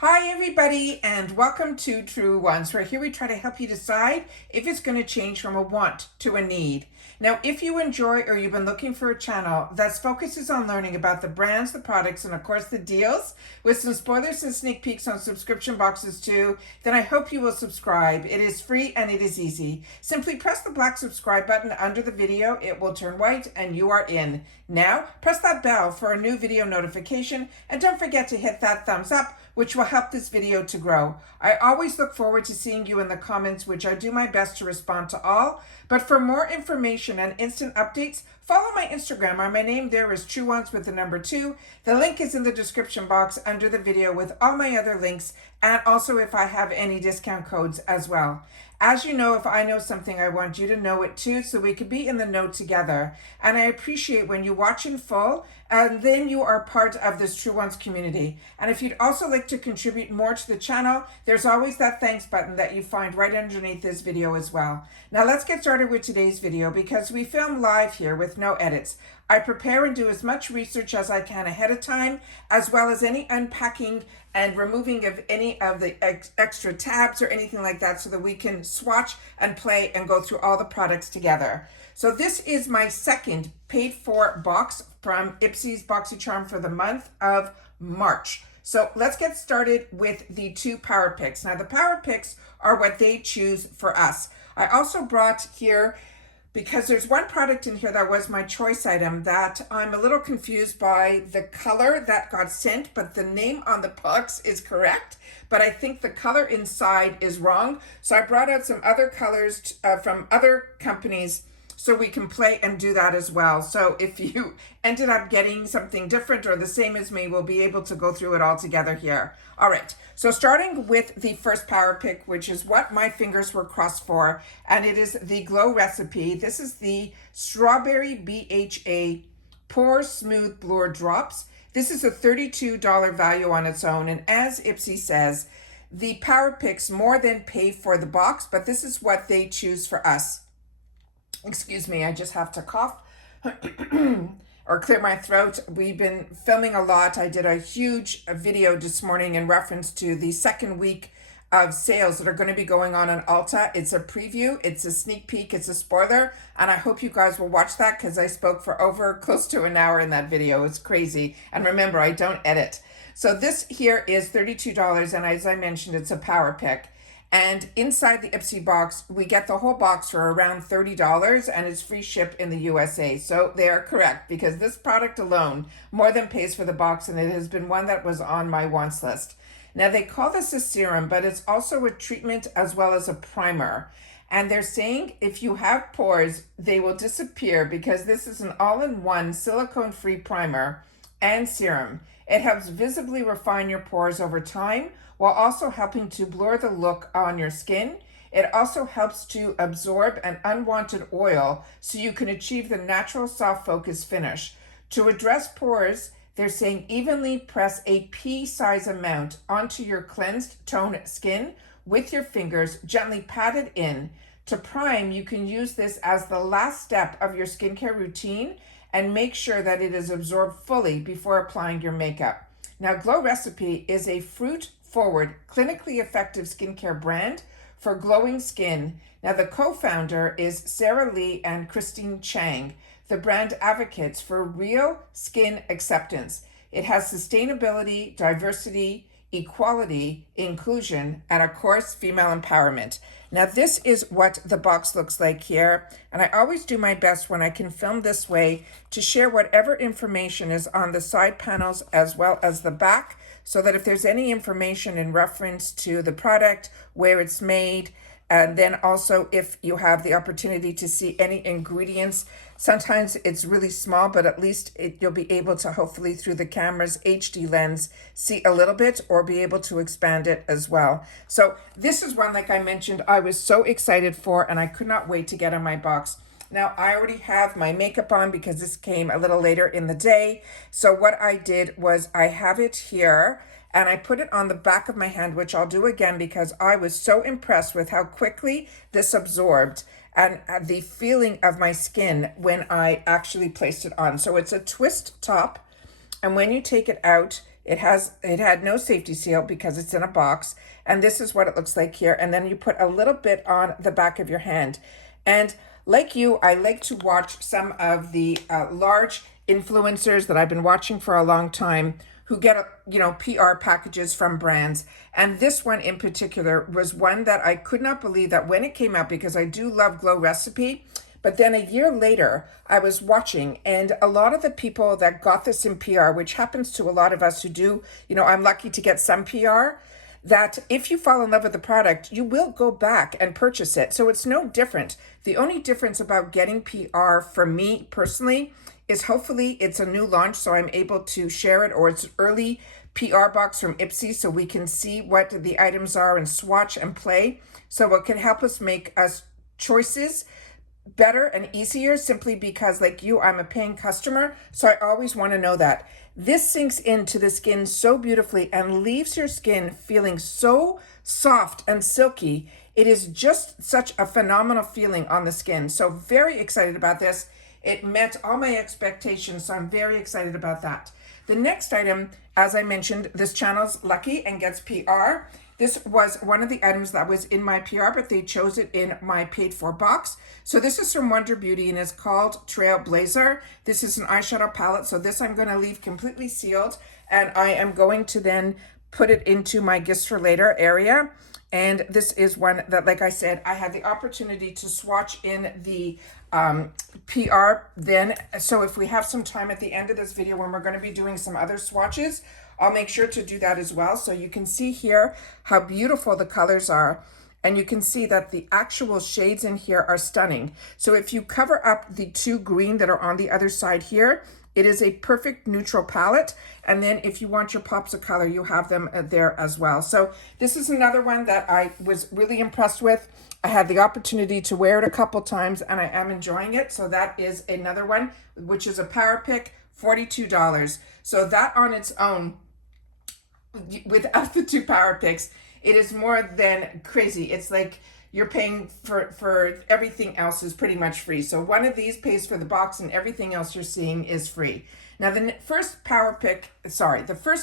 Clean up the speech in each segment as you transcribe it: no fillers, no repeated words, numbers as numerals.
Hi everybody and welcome to Truewants, where here we try to help you decide if it's going to change from a want to a need. Now, if you enjoy or you've been looking for a channel that focuses on learning about the brands, the products, and of course the deals, with some spoilers and sneak peeks on subscription boxes too, then I hope you will subscribe. It is free and it is easy. Simply press the black subscribe button under the video. It will turn white and you are in. Now, press that bell for a new video notification and don't forget to hit that thumbs up, which will help this video to grow. I always look forward to seeing you in the comments, which I do my best to respond to all. But for more information and instant updates, follow my Instagram. My name there is Truewants with the number 2. The link is in the description box under the video with all my other links, and also if I have any discount codes as well. As you know, if I know something, I want you to know it too, so we could be in the know together. And I appreciate when you watch in full, and then you are part of this Truewants community. And if you'd also like to contribute more to the channel, there's always that thanks button that you find right underneath this video as well. Now let's get started with today's video, because we film live here with no edits. I prepare and do as much research as I can ahead of time, as well as any unpacking and removing of any of the extra tabs or anything like that, so that we can swatch and play and go through all the products together. So this is my second paid for box from IPSY's Boxycharm for the month of March. So let's get started with the 2 power picks. Now the power picks are what they choose for us. I also brought here, because there's one product in here that was my choice item that I'm a little confused by the color that got sent, but the name on the box is correct, but I think the color inside is wrong. So I brought out some other colors from other companies so we can play and do that as well. So if you ended up getting something different or the same as me, we'll be able to go through it all together here. All right, so starting with the first power pick, which is what my fingers were crossed for, and it is the Glow Recipe. This is the Strawberry BHA Pore Smooth Blur Drops. This is a $32 value on its own, and as IPSY says, the power picks more than pay for the box, but this is what they choose for us. Excuse me, I just have to cough or clear my throat. We've been filming a lot. I did a huge video this morning in reference to the second week of sales that are going to be going on Ulta. It's a preview, it's a sneak peek, it's a spoiler, and I hope you guys will watch that, because I spoke for over close to an hour in that video. It's crazy. And remember, I don't edit. So this here is $32, and as I mentioned, it's a power pick. And inside the IPSY box, we get the whole box for around $30, and it's free ship in the USA. So they are correct, because this product alone more than pays for the box, and it has been one that was on my wants list. Now they call this a serum, but it's also a treatment as well as a primer. And they're saying if you have pores, they will disappear, because this is an all-in-one silicone-free primer and serum. It helps visibly refine your pores over time, while also helping to blur the look on your skin. It also helps to absorb an unwanted oil, so you can achieve the natural soft focus finish. To address pores, they're saying evenly press a pea-size amount onto your cleansed toned skin with your fingers, gently pat it in. To prime, you can use this as the last step of your skincare routine, and make sure that it is absorbed fully before applying your makeup. Now, Glow Recipe is a fruit-forward, clinically effective skincare brand for glowing skin. Now, the co-founder is Sarah Lee and Christine Chang, the brand advocates for real skin acceptance. It has sustainability, diversity, equality, inclusion, and of course, female empowerment. Now this is what the box looks like here, and I always do my best when I can film this way to share whatever information is on the side panels as well as the back, so that if there's any information in reference to the product, where it's made, and then also if you have the opportunity to see any ingredients. Sometimes it's really small, but at least you'll be able to, hopefully through the camera's HD lens, see a little bit or be able to expand it as well. So this is one, like I mentioned, I was so excited for, and I could not wait to get in my box. Now I already have my makeup on because this came a little later in the day. So what I did was I have it here, and I put it on the back of my hand, which I'll do again because I was so impressed with how quickly this absorbed and the feeling of my skin when I actually placed it on. So it's a twist top, and when you take it out, It had no safety seal because it's in a box, and this is what it looks like here. And then you put a little bit on the back of your hand. And like you, I like to watch some of the large influencers that I've been watching for a long time who get, PR packages from brands. And this one in particular was one that I could not believe that when it came out, because I do love Glow Recipe, but then a year later, I was watching, and a lot of the people that got this in PR, which happens to a lot of us who do, I'm lucky to get some PR, that if you fall in love with the product, you will go back and purchase it. So it's no different. The only difference about getting PR for me personally is hopefully it's a new launch, so I'm able to share it, or it's an early PR box from IPSY so we can see what the items are and swatch and play. So it can help us make us choices better and easier, simply because, like you, I'm a paying customer, so I always want to know that. This sinks into the skin so beautifully and leaves your skin feeling so soft and silky. It is just such a phenomenal feeling on the skin. So very excited about this. It met all my expectations, so I'm very excited about that. The next item, as I mentioned, this channel's lucky and gets PR. This was one of the items that was in my PR, but they chose it in my paid for box. So this is from Wonder Beauty and is called Trailblazer. This is an eyeshadow palette. So this I'm going to leave completely sealed, and I am going to then put it into my gifts for later area. And this is one that, like I said, I had the opportunity to swatch in the PR then. So if we have some time at the end of this video when we're going to be doing some other swatches, I'll make sure to do that as well. So you can see here how beautiful the colors are. And you can see that the actual shades in here are stunning. So if you cover up the two green that are on the other side here, it is a perfect neutral palette. And then if you want your pops of color, you have them there as well. So this is another one that I was really impressed with. I had the opportunity to wear it a couple times and I am enjoying it. So that is another one, which is a Power Pick, $42. So that on its own, without the two Power Picks, it is more than crazy. It's like you're paying for everything else is pretty much free. So one of these pays for the box and everything else you're seeing is free. Now the first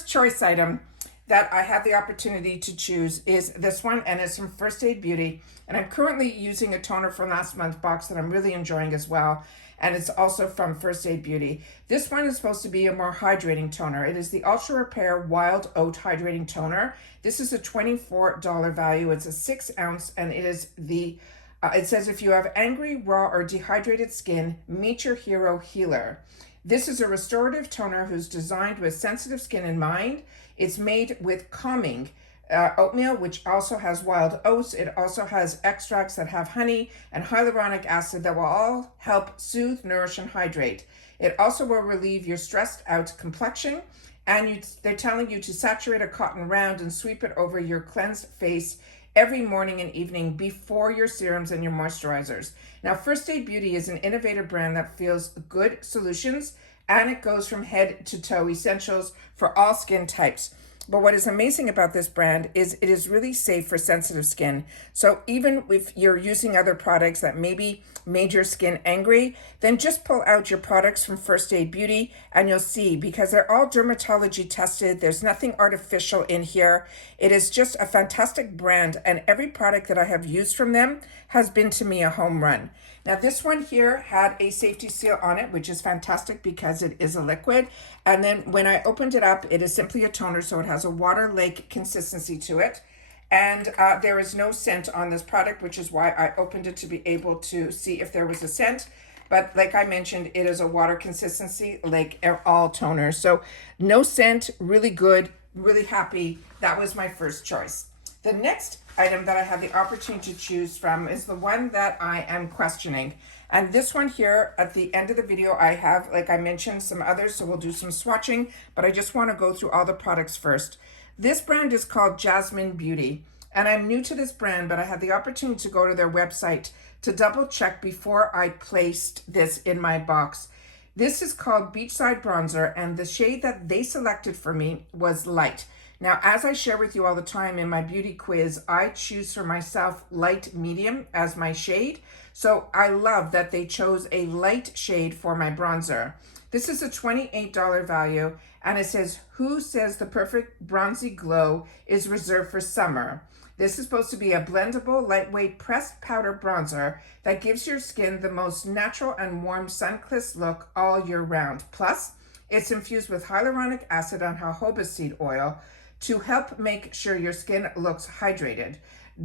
choice item that I had the opportunity to choose is this one, and it's from First Aid Beauty. And I'm currently using a toner from last month's box that I'm really enjoying as well. And it's also from First Aid Beauty. This one is supposed to be a more hydrating toner. It is the Ultra Repair Wild Oat Hydrating Toner. This is a $24 value. It's a 6 ounce, and it is it says, if you have angry, raw, or dehydrated skin, meet your hero healer. This is a restorative toner who's designed with sensitive skin in mind. It's made with calming oatmeal, which also has wild oats. It also has extracts that have honey and hyaluronic acid that will all help soothe, nourish, and hydrate. It also will relieve your stressed out complexion, and they're telling you to saturate a cotton round and sweep it over your cleansed face every morning and evening before your serums and your moisturizers. Now, First Aid Beauty is an innovative brand that feels good solutions, and it goes from head to toe essentials for all skin types. But what is amazing about this brand is it is really safe for sensitive skin. So even if you're using other products that maybe made your skin angry, then just pull out your products from First Aid Beauty and you'll see, because they're all dermatology tested. There's nothing artificial in here. It is just a fantastic brand, and every product that I have used from them has been to me a home run. Now this one here had a safety seal on it, which is fantastic because it is a liquid. And then when I opened it up, it is simply a toner, so it has a water-like consistency to it. And there is no scent on this product, which is why I opened it to be able to see if there was a scent. But like I mentioned, it is a water consistency like all toners. So no scent, really good, really happy. That was my first choice. The next item that I had the opportunity to choose from is the one that I am questioning. And this one here, at the end of the video, I have, like I mentioned, some others, so we'll do some swatching, but I just want to go through all the products first. This brand is called Jasmine Beauty, and I'm new to this brand, but I had the opportunity to go to their website to double check before I placed this in my box. This is called Beachside Bronzer, and the shade that they selected for me was light. Now, as I share with you all the time in my beauty quiz, I choose for myself light medium as my shade. So I love that they chose a light shade for my bronzer. This is a $28 value, and it says, "Who says the perfect bronzy glow is reserved for summer?" This is supposed to be a blendable, lightweight pressed powder bronzer that gives your skin the most natural and warm sun-kissed look all year round. Plus, it's infused with hyaluronic acid and jojoba seed oil to help make sure your skin looks hydrated.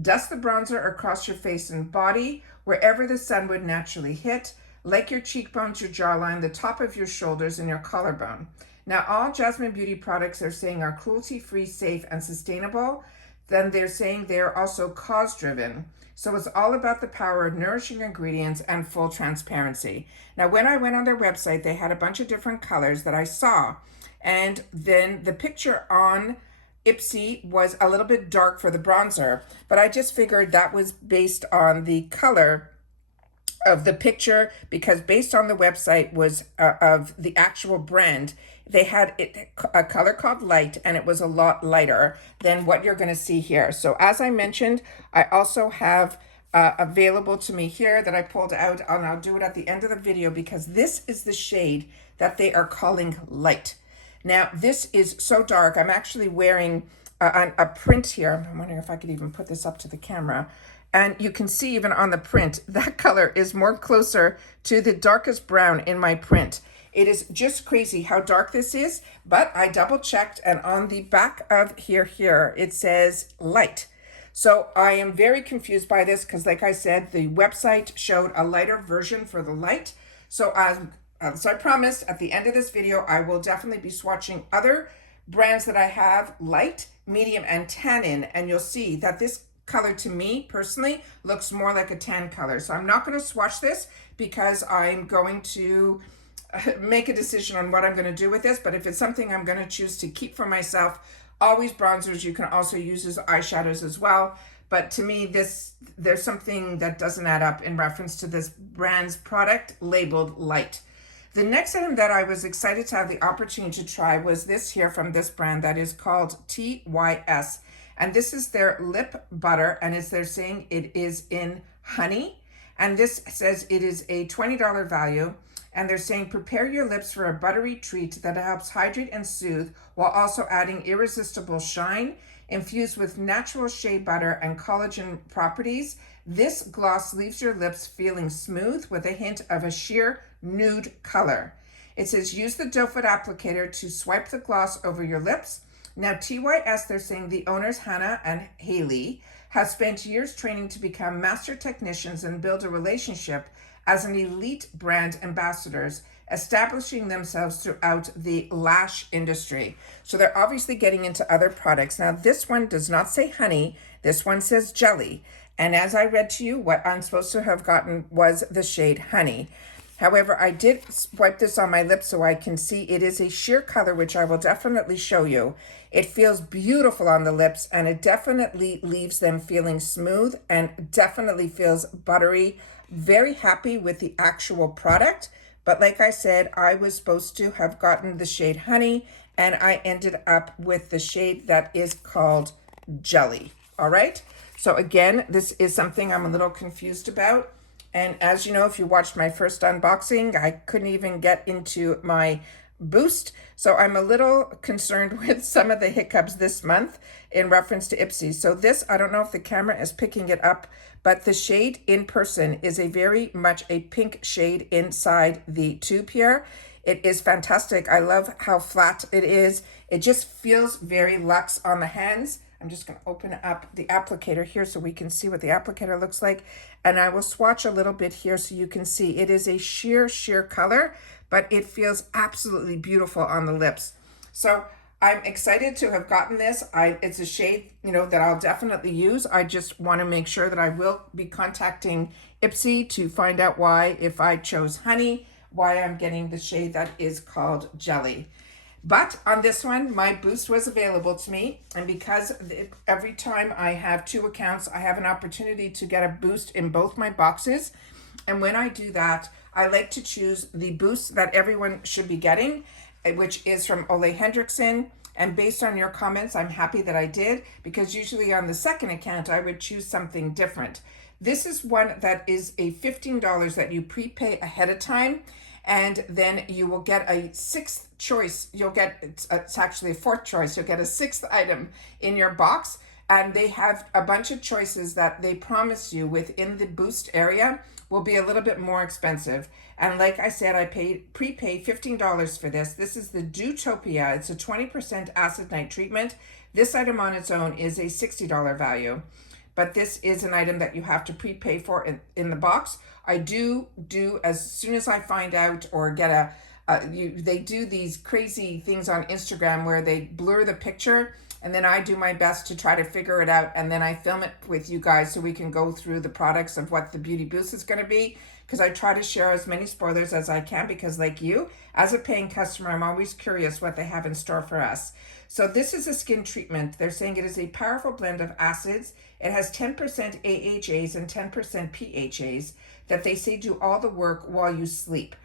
Dust the bronzer across your face and body, wherever the sun would naturally hit, like your cheekbones, your jawline, the top of your shoulders, and your collarbone. Now, all Jasmine Beauty products are saying are cruelty-free, safe, and sustainable. Then they're saying they're also cause-driven. So it's all about the power of nourishing ingredients and full transparency. Now, when I went on their website, they had a bunch of different colors that I saw. And then the picture on IPSY was a little bit dark for the bronzer, but I just figured that was based on the color of the picture, because based on the website was of the actual brand, they had a color called light, and it was a lot lighter than what you're going to see here. So as I mentioned, I also have available to me here that I pulled out, and I'll do it at the end of the video, because this is the shade that they are calling light. Now, this is so dark. I'm actually wearing a print here. I'm wondering if I could even put this up to the camera. And you can see even on the print, that color is more closer to the darkest brown in my print. It is just crazy how dark this is, but I double checked, and on the back of here, it says light. So I am very confused by this, because like I said, the website showed a lighter version for the light. So as I promised, at the end of this video, I will definitely be swatching other brands that I have, light, medium, and tan in, and you'll see that this color to me personally looks more like a tan color. So I'm not going to swatch this, because I'm going to make a decision on what I'm going to do with this. But if it's something I'm going to choose to keep for myself, always bronzers. You can also use as eyeshadows as well. But to me, there's something that doesn't add up in reference to this brand's product labeled light. The next item that I was excited to have the opportunity to try was this here from this brand that is called TYS. And this is their lip butter, and they're saying it is in honey. And this says it is a $20 value. And they're saying, prepare your lips for a buttery treat that helps hydrate and soothe while also adding irresistible shine. Infused with natural shea butter and collagen properties, this gloss leaves your lips feeling smooth with a hint of a sheer nude color. It says, use the doe foot applicator to swipe the gloss over your lips. Now, TYS, they're saying the owners, Hannah and Haley, have spent years training to become master technicians and build a relationship as an elite brand ambassadors, establishing themselves throughout the lash industry. So they're obviously getting into other products. Now, this one does not say honey. This one says jelly. And as I read to you, what I'm supposed to have gotten was the shade honey. However, I did wipe this on my lips so I can see it is a sheer color, which I will definitely show you. It feels beautiful on the lips, and it definitely leaves them feeling smooth and definitely feels buttery. Very happy with the actual product. But like I said, I was supposed to have gotten the shade honey, and I ended up with the shade that is called jelly. All right. So again, this is something I'm a little confused about. And as you know, if you watched my first unboxing, I couldn't even get into my boost. So I'm a little concerned with some of the hiccups this month in reference to IPSY. So this, I don't know if the camera is picking it up, but the shade in person is a very much a pink shade inside the tube here. It is fantastic. I love how flat it is. It just feels very luxe on the hands. I'm just going to open up the applicator here so we can see what the applicator looks like. And I will swatch a little bit here so you can see. It is a sheer color, but it feels absolutely beautiful on the lips. So I'm excited to have gotten this. It's a shade, that I'll definitely use. I just want to make sure that I will be contacting IPSY to find out why, if I chose honey, why I'm getting the shade that is called jelly. But on this one, my boost was available to me. And because every time I have two accounts, I have an opportunity to get a boost in both my boxes. And when I do that, I like to choose the boost that everyone should be getting, which is from Ole Hendrickson. And based on your comments, I'm happy that I did, because usually on the second account, I would choose something different. This is one that is a $15 that you prepay ahead of time. And then you will get a 6th choice, you'll get, it's actually a fourth choice, you'll get a sixth item in your box. And they have a bunch of choices that they promise you within the boost area will be a little bit more expensive. And like I said, I prepaid $15 for this. This is the Dewtopia. It's a 20% acid night treatment. This item on its own is a $60 value. But this is an item that you have to prepay for in the box. I do as soon as I find out or get they do these crazy things on Instagram where they blur the picture, and then I do my best to try to figure it out, and then I film it with you guys so we can go through the products of what the beauty boost is going to be, because I try to share as many spoilers as I can, because like you, as a paying customer, I'm always curious what they have in store for us. So this is a skin treatment. They're saying it is a powerful blend of acids. It has 10% AHAs and 10% PHAs that they say do all the work while you sleep.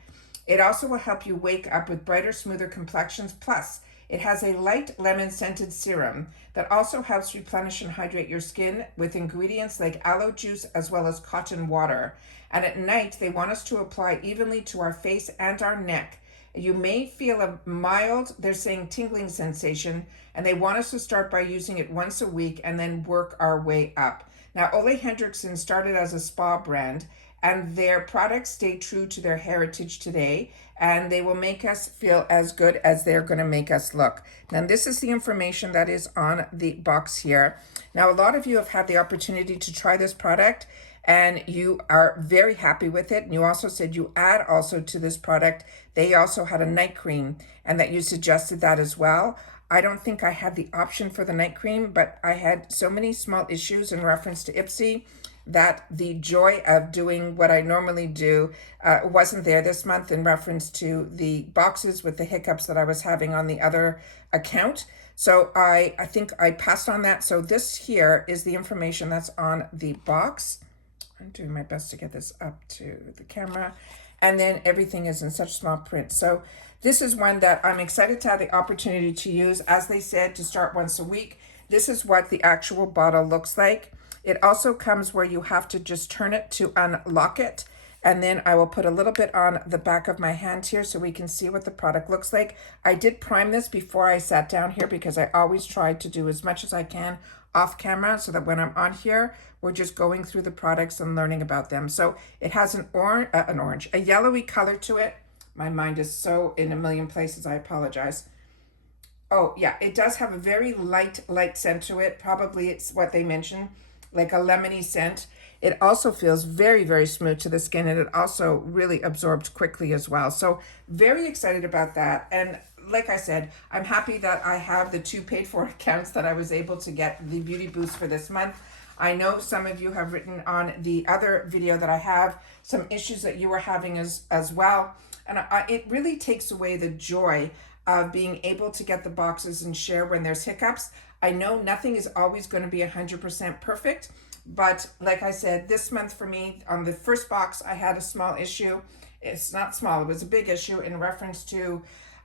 It also will help you wake up with brighter, smoother complexions. Plus, it has a light lemon scented serum that also helps replenish and hydrate your skin with ingredients like aloe juice as well as cotton water. And at night, they want us to apply evenly to our face and our neck. You may feel a mild, they're saying, tingling sensation, and they want us to start by using it once a week and then work our way up. Now, Ole Henriksen started as a spa brand, and their products stay true to their heritage today, and they will make us feel as good as they're going to make us look. Now, this is the information that is on the box here. Now, a lot of you have had the opportunity to try this product, and you are very happy with it. And you also said you add also to this product, they also had a night cream, and that you suggested that as well. I don't think I had the option for the night cream, but I had so many small issues in reference to IPSY that the joy of doing what I normally do wasn't there this month in reference to the boxes with the hiccups that I was having on the other account. So I think I passed on that. So this here is the information that's on the box. I'm doing my best to get this up to the camera. And then everything is in such small print. So this is one that I'm excited to have the opportunity to use. As they said, to start once a week. This is what the actual bottle looks like. It also comes where you have to just turn it to unlock it. And then I will put a little bit on the back of my hand here so we can see what the product looks like. I did prime this before I sat down here because I always try to do as much as I can off camera so that when I'm on here, we're just going through the products and learning about them. So it has a yellowy color to it. My mind is so in a million places, I apologize. Oh yeah, it does have a very light scent to it. Probably it's what they mentioned, like a lemony scent. It also feels very, very smooth to the skin, and it also really absorbed quickly as well. So very excited about that. And like I said, I'm happy that I have the 2 paid for accounts that I was able to get the beauty boost for this month. I know some of you have written on the other video that I have some issues that you were having as well. And it really takes away the joy of being able to get the boxes and share when there's hiccups. I know nothing is always going to be 100% perfect, but like I said, this month for me, on the first box, I had a small issue. It's not small, it was a big issue in reference to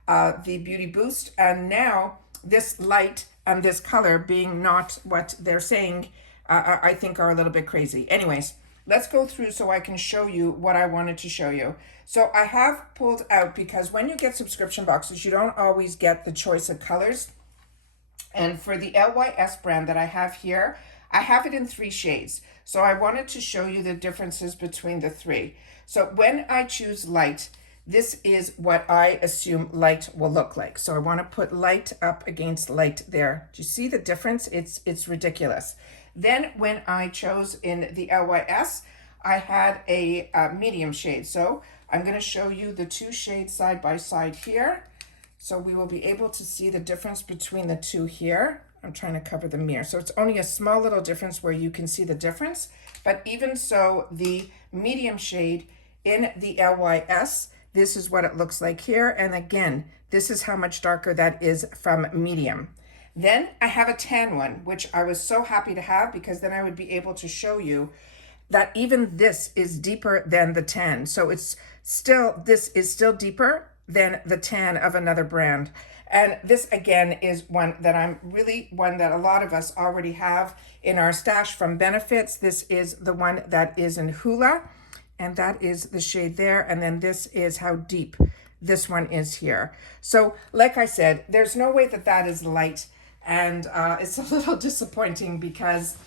the Beauty Boost. And now this light and this color being not what they're saying, I think are a little bit crazy. Anyways, let's go through so I can show you what I wanted to show you. So I have pulled out, because when you get subscription boxes, you don't always get the choice of colors. And for the LYS brand that I have here, I have it in 3 shades. So I wanted to show you the differences between the 3. So when I choose light, this is what I assume light will look like. So I want to put light up against light there. Do you see the difference? It's ridiculous. Then when I chose in the LYS, I had a medium shade. So I'm going to show you the 2 shades side by side here. So we will be able to see the difference between the 2 here. I'm trying to cover the mirror. So it's only a small little difference where you can see the difference. But even so, the medium shade in the LYS, this is what it looks like here. And again, this is how much darker that is from medium. Then I have a tan one, which I was so happy to have, because then I would be able to show you that even this is deeper than the tan. So it's still, this is still deeper than the tan of another brand. And this again is one that a lot of us already have in our stash from Benefits. This is the one that is in Hula, and that is the shade there. And then this is how deep this one is here. So like I said, there's no way that that is light, and it's a little disappointing because,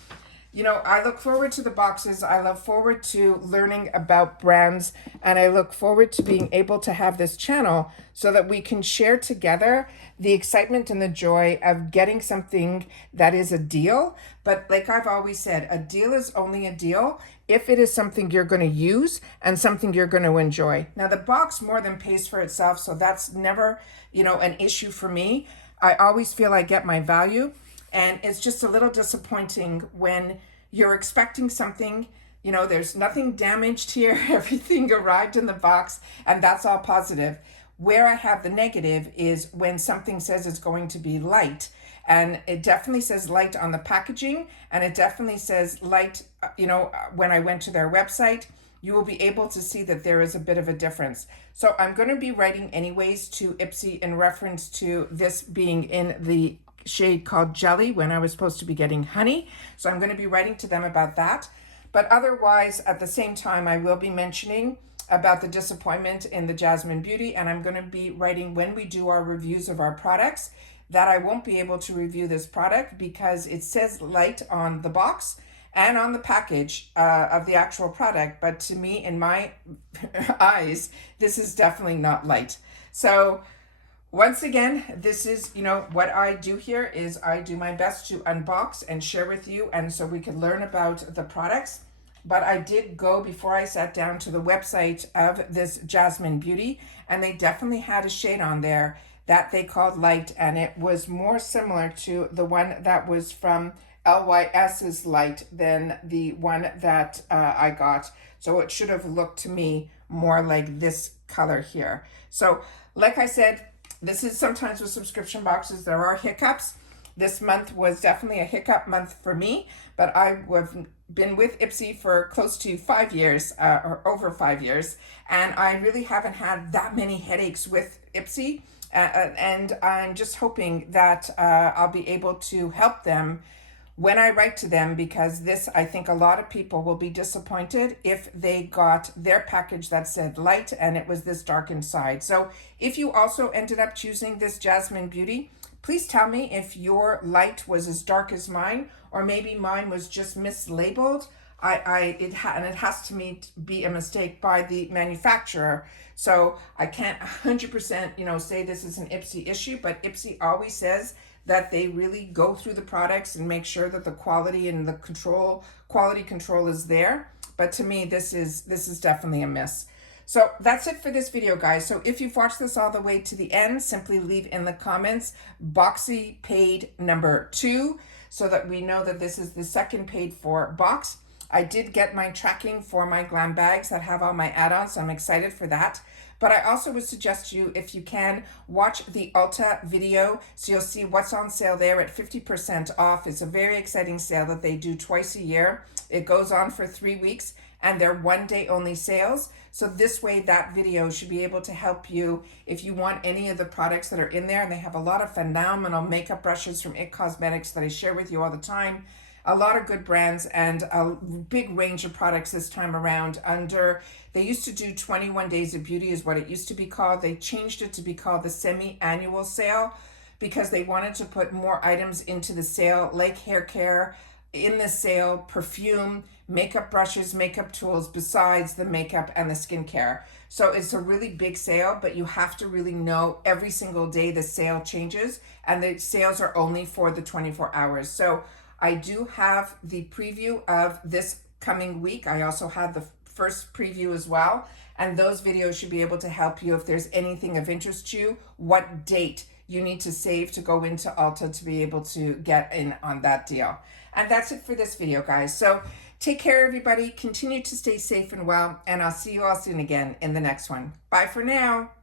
you know, I look forward to the boxes. I look forward to learning about brands, and I look forward to being able to have this channel so that we can share together the excitement and the joy of getting something that is a deal. But like I've always said, a deal is only a deal if it is something you're going to use and something you're going to enjoy. Now, the box more than pays for itself, so that's never, you know, an issue for me. I always feel I get my value. And it's just a little disappointing when you're expecting something, you know, there's nothing damaged here. Everything arrived in the box, and that's all positive. Where I have the negative is when something says it's going to be light. And it definitely says light on the packaging, and it definitely says light, you know, when I went to their website, you will be able to see that there is a bit of a difference. So I'm going to be writing anyways to IPSY in reference to this being in the shade called Jelly when I was supposed to be getting honey. So I'm going to be writing to them about that. But otherwise, at the same time, I will be mentioning about the disappointment in the Jasmine Beauty, and I'm going to be writing when we do our reviews of our products that I won't be able to review this product because it says light on the box and on the package of the actual product. But to me, in my eyes, this is definitely not light. So once again, this is, you know, what I do here is I do my best to unbox and share with you, and so we can learn about the products. But I did go before I sat down to the website of this Jasmine Beauty, and they definitely had a shade on there that they called light, and it was more similar to the one that was from LYS's light than the one that I got. So it should have looked to me more like this color here. So like I said, this is sometimes with subscription boxes, there are hiccups. This month was definitely a hiccup month for me, but I've been with IPSY for close to 5 years, or over 5 years, and I really haven't had that many headaches with IPSY, and I'm just hoping that I'll be able to help them when I write to them, because this, I think a lot of people will be disappointed if they got their package that said light and it was this dark inside. So if you also ended up choosing this Jasmine Beauty, please tell me if your light was as dark as mine, or maybe mine was just mislabeled. It has to be a mistake by the manufacturer. So I can't 100%, you know, say this is an IPSY issue, but IPSY always says that they really go through the products and make sure that the quality and the quality control is there. But to me, this is definitely a miss. So that's it for this video, guys. So if you've watched this all the way to the end, simply leave in the comments Boxy paid number 2, so that we know that this is the second paid for box. I did get my tracking for my glam bags that have all my add-ons, so I'm excited for that. But I also would suggest you, if you can, watch the Ulta video, so you'll see what's on sale there at 50% off. It's a very exciting sale that they do twice a year. It goes on for 3 weeks, and they're one-day only sales. So this way, that video should be able to help you if you want any of the products that are in there. And they have a lot of phenomenal makeup brushes from IT Cosmetics that I share with you all the time. A lot of good brands and a big range of products this time around. They used to do 21 Days of Beauty is what it used to be called. They changed it to be called the semi-annual sale because they wanted to put more items into the sale, like hair care in the sale, perfume, makeup brushes, makeup tools, besides the makeup and the skincare. So it's a really big sale, but you have to really know every single day the sale changes, and the sales are only for the 24 hours. So I do have the preview of this coming week. I also have the first preview as well. And those videos should be able to help you if there's anything of interest to you, what date you need to save to go into Ulta to be able to get in on that deal. And that's it for this video, guys. So take care, everybody. Continue to stay safe and well, and I'll see you all soon again in the next one. Bye for now.